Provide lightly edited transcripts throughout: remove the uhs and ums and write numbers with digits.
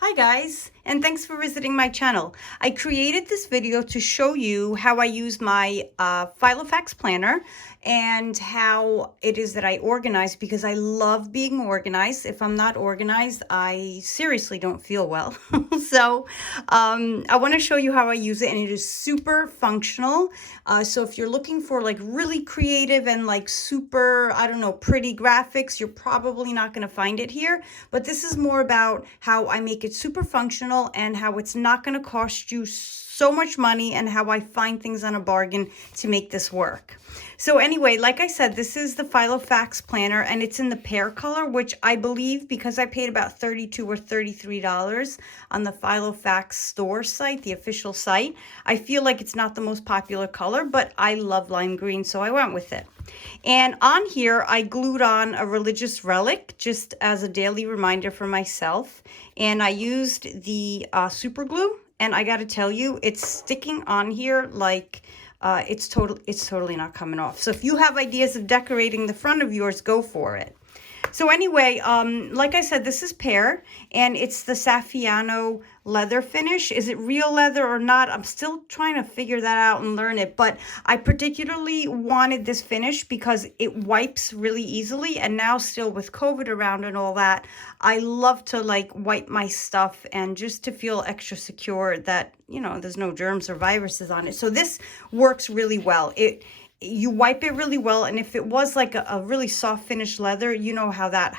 Hi guys, and thanks for visiting my channel. I created this video to show you how I use my Filofax Planner and how it is that I organize, because I love being organized. If I'm not organized, I seriously don't feel well. So I want to show you how I use it, and it is super functional. So if you're looking for like really creative and like super, I don't know, pretty graphics, you're probably not going to find it here. But this is more about how I make it super functional and how it's not going to cost you so much money, and how I find things on a bargain to make this work. So anyway, like I said, this is the Filofax Planner, and it's in the pear color, which I believe, because I paid about $32 or $33 on the Filofax store site, the official site, I feel like it's not the most popular color, but I love lime green, so I went with it. And on here, I glued on a religious relic just as a daily reminder for myself. And I used the super glue, and I got to tell you, it's sticking on here like it's totally not coming off. So if you have ideas of decorating the front of yours, go for it. So anyway, like I said, this is pear, and it's the Saffiano leather finish. Is it real leather or not? I'm still trying to figure that out and learn it, but I particularly wanted this finish because it wipes really easily, and now still with COVID around and all that, I love to like wipe my stuff and just to feel extra secure that, you know, there's no germs or viruses on it. So this works really well. You wipe it really well, and if it was like a really soft finish leather, you know how that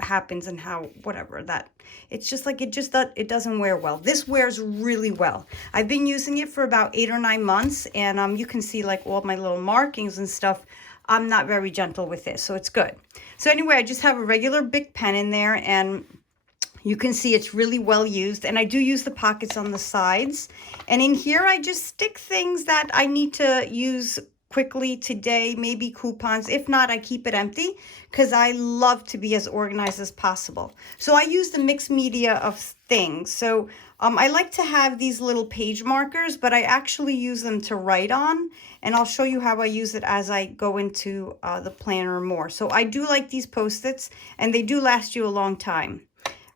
happens, and how whatever that, it's just like it doesn't wear well. This wears really well. I've been using it for about 8 or 9 months, and you can see like all my little markings and stuff. I'm not very gentle with it, so it's good. So anyway, I just have a regular Bic pen in there, and you can see it's really well used, and I do use the pockets on the sides. And in here, I just stick things that I need to use quickly today, maybe coupons. If not, I keep it empty because I love to be as organized as possible. So I use the mixed media of things. So I like to have these little page markers, but I actually use them to write on, and I'll show you how I use it as I go into the planner more. So I do like these Post-its, and they do last you a long time.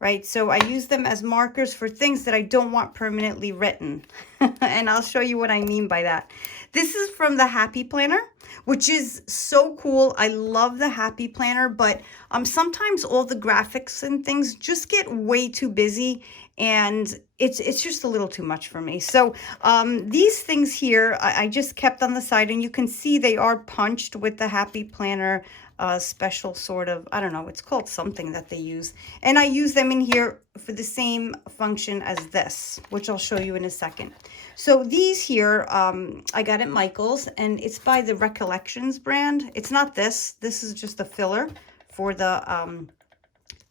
Right, so I use them as markers for things that I don't want permanently written. And I'll show you what I mean by that. This is from the Happy Planner, which is so cool. I love the Happy Planner, but sometimes all the graphics and things just get way too busy, and it's just a little too much for me. So these things here, I just kept on the side, and you can see they are punched with the Happy Planner special sort of, I don't know, it's called something that they use. And I use them in here for the same function as this, which I'll show you in a second. So these here, I got at Michael's, and it's by the Recollections brand. It's not this. This is just a filler for the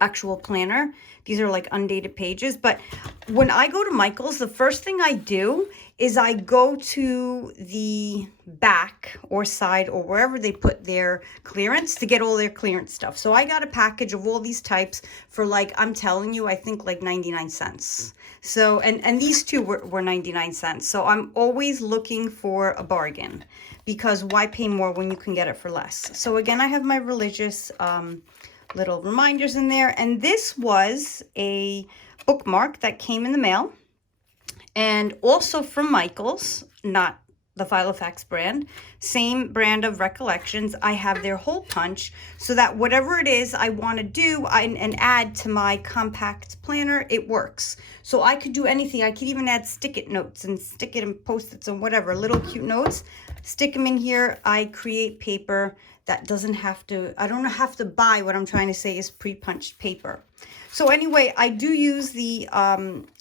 actual planner. These are like undated pages. But when I go to Michael's, the first thing I do is I go to the back or side or wherever they put their clearance to get all their clearance stuff. So I got a package of all these types for, like, I'm telling you, I think like 99 cents. So, and these two were 99 cents. So I'm always looking for a bargain, because why pay more when you can get it for less? So again, I have my religious little reminders in there, and this was a bookmark that came in the mail, and also from Michael's, not the Filofax brand, same brand of Recollections. I have their hole punch so that whatever it is I want to do and add to my compact planner, it works. So I could do anything. I could even add stick-it notes and stick it in Post-its and whatever, little cute notes, stick them in here. I create paper that doesn't have to, I don't have to buy, what I'm trying to say is pre-punched paper. So anyway, I do use the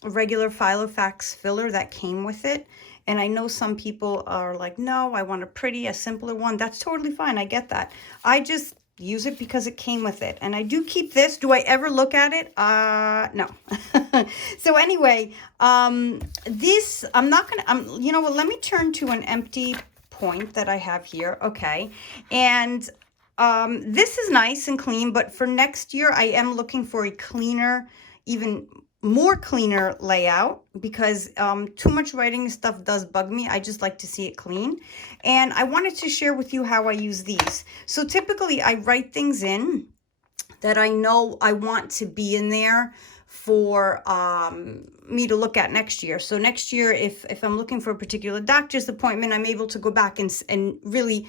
regular Filofax filler that came with it. And I know some people are like, no, I want a simpler one. That's totally fine. I get that. I just use it because it came with it. And I do keep this. Do I ever look at it? No. So anyway, this, I'm not going to, you know what, let me turn to an empty point that I have here. Okay. And this is nice and clean, but for next year, I am looking for a cleaner, even more cleaner layout, because too much writing stuff does bug me. I just like to see it clean. And I wanted to share with you how I use these. So typically I write things in that I know I want to be in there for me to look at next year. So next year, if I'm looking for a particular doctor's appointment, I'm able to go back and really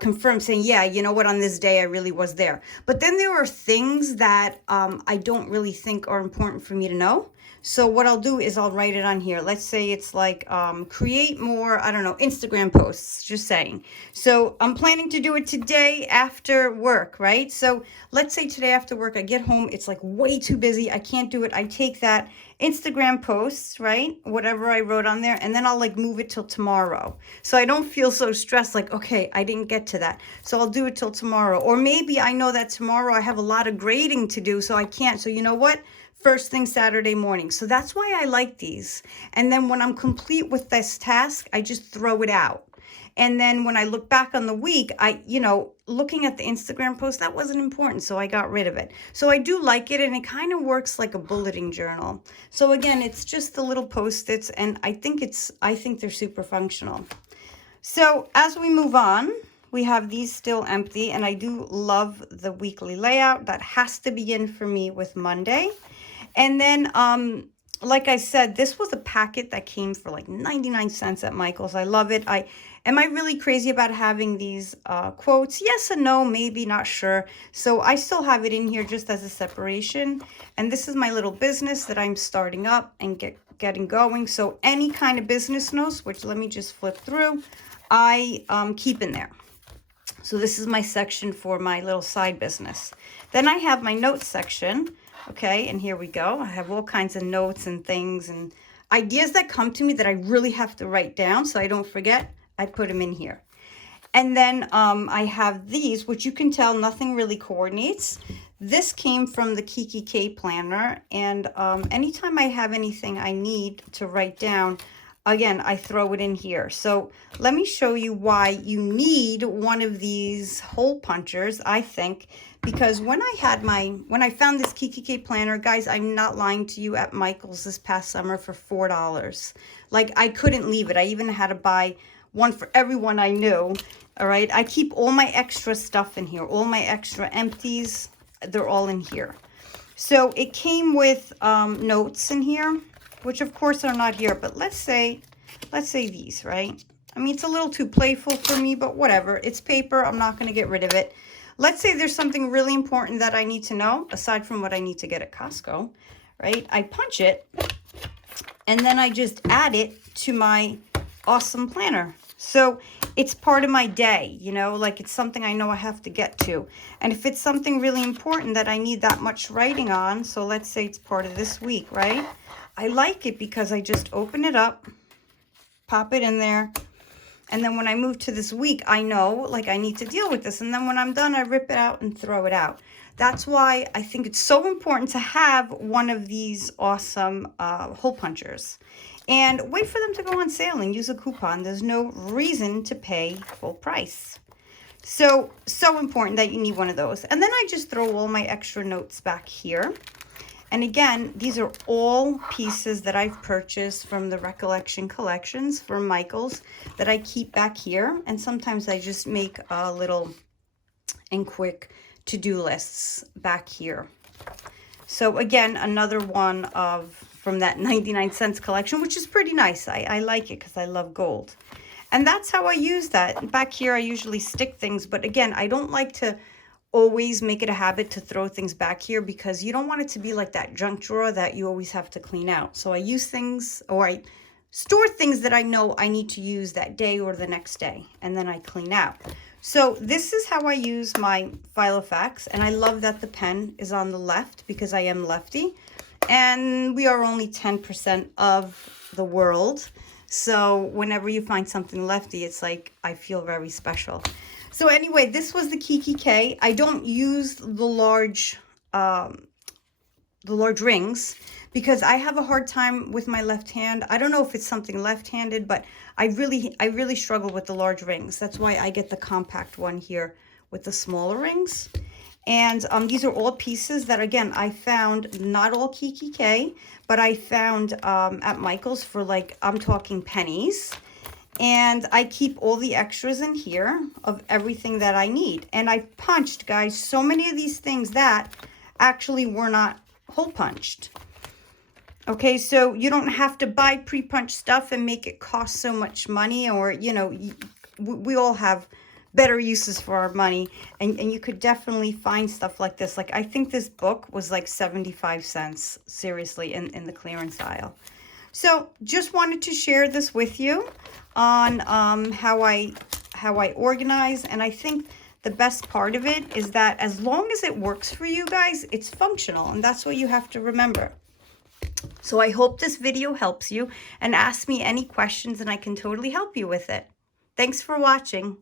confirm, saying, yeah, you know what, on this day I really was there. But then there are things that I don't really think are important for me to know. So what I'll do is I'll write it on here. Let's say it's like create more, I don't know, Instagram posts, just saying. So I'm planning to do it today after work, right? So let's say today after work, I get home, it's like way too busy, I can't do it. I take that Instagram posts, right? Whatever I wrote on there, and then I'll like move it till tomorrow. So I don't feel so stressed like, okay, I didn't get to that. So I'll do it till tomorrow. Or maybe I know that tomorrow I have a lot of grading to do, so I can't. So you know what? First thing Saturday morning. So that's why I like these. And then when I'm complete with this task, I just throw it out. And then when I look back on the week, looking at the Instagram post, that wasn't important, so I got rid of it. So I do like it, and it kind of works like a bulleting journal. So again, it's just the little Post-its, and I think they're super functional. So as we move on, we have these still empty, and I do love the weekly layout. That has to begin for me with Monday. And then, like I said, this was a packet that came for like 99 cents at Michael's. I love it. Am I really crazy about having these quotes? Yes and no, maybe, not sure. So I still have it in here just as a separation. And this is my little business that I'm starting up and getting going. So any kind of business notes, which let me just flip through, I keep in there. So this is my section for my little side business. Then I have my notes section. Okay, and here we go. I have all kinds of notes and things and ideas that come to me that I really have to write down so I don't forget. I put them in here. And then I have these, which you can tell nothing really coordinates. This came from the Kikki.K planner, and anytime I have anything I need to write down, again, I throw it in here. So let me show you why you need one of these hole punchers, I think, because when I found this Kikki.K planner, guys, I'm not lying to you, at Michael's this past summer for $4. Like, I couldn't leave it. I even had to buy one for everyone I knew. All right, I keep all my extra stuff in here, all my extra empties, they're all in here. So it came with notes in here, which of course are not here, but let's say these, right? I mean, it's a little too playful for me, but whatever. It's paper. I'm not going to get rid of it. Let's say there's something really important that I need to know, aside from what I need to get at Costco, right? I punch it, and then I just add it to my awesome planner. So it's part of my day, like it's something I know I have to get to. And if it's something really important that I need that much writing on, so let's say it's part of this week, right? I like it because I just open it up, pop it in there, and then when I move to this week, I know, like, I need to deal with this. And then when I'm done, I rip it out and throw it out. That's why I think it's so important to have one of these awesome hole punchers. And wait for them to go on sale and use a coupon. There's no reason to pay full price. So important that you need one of those. And then I just throw all my extra notes back here. And again, these are all pieces that I've purchased from the Recollection collections from Michael's that I keep back here. And sometimes I just make little and quick to-do lists back here. So again, another one from that 99 cents collection, which is pretty nice. I like it because I love gold. And that's how I use that. Back here, I usually stick things. But again, I don't like to always make it a habit to throw things back here because you don't want it to be like that junk drawer that you always have to clean out. So I use things, or I store things that I know I need to use that day or the next day, and then I clean out. So this is how I use my Filofax, and I love that the pen is on the left because I am lefty, and we are only 10% of the world. So whenever you find something lefty, it's like I feel very special. So anyway, this was the Kikki.K. I don't use the large rings because I have a hard time with my left hand. I don't know if it's something left-handed, but I really struggle with the large rings. That's why I get the compact one here with the smaller rings. And these are all pieces that, again, I found, not all Kikki.K, but I found at Michael's for, like, I'm talking pennies. And I keep all the extras in here of everything that I need. And I punched, guys, so many of these things that actually were not hole punched. Okay, so you don't have to buy pre-punched stuff and make it cost so much money, or, you know, we all have better uses for our money, and you could definitely find stuff like this. Like, I think this book was like 75 cents, seriously, in the clearance aisle. So just wanted to share this with you on how I organize, and I think the best part of it is that as long as it works for you guys, it's functional, and that's what you have to remember. So I hope this video helps you, and ask me any questions and I can totally help you with it. Thanks for watching.